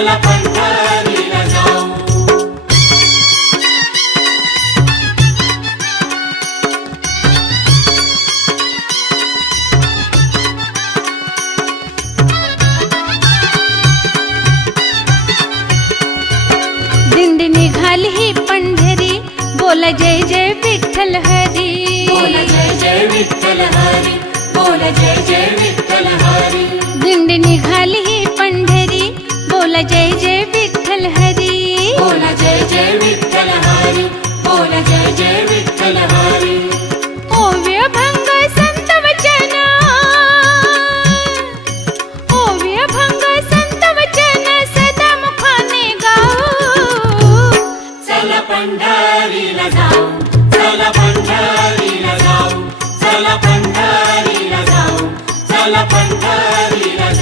चला पंढरीला जाऊ. दिंडी निघाली ही पंढरी, बोल जय जय विठ्ठल हरी. बोल जय जय विठ्ठल हरी, बोल जय जय विठ्ठल हरी. दिंडी निघाली ही पंढरी, बोल जय जय विठ्ठल हरी. बोल जय जय विठ्ठल हरी, बोल जय जय विठ्ठल हरी. ओव्य भंग संत वचन, ओव्य भंग संत वचन सदा मुखाने गाऊ. चला पंढरीला जाऊ, चला पंढरीला जाऊ, चला पंढरीला जाऊ, चला पंढरीला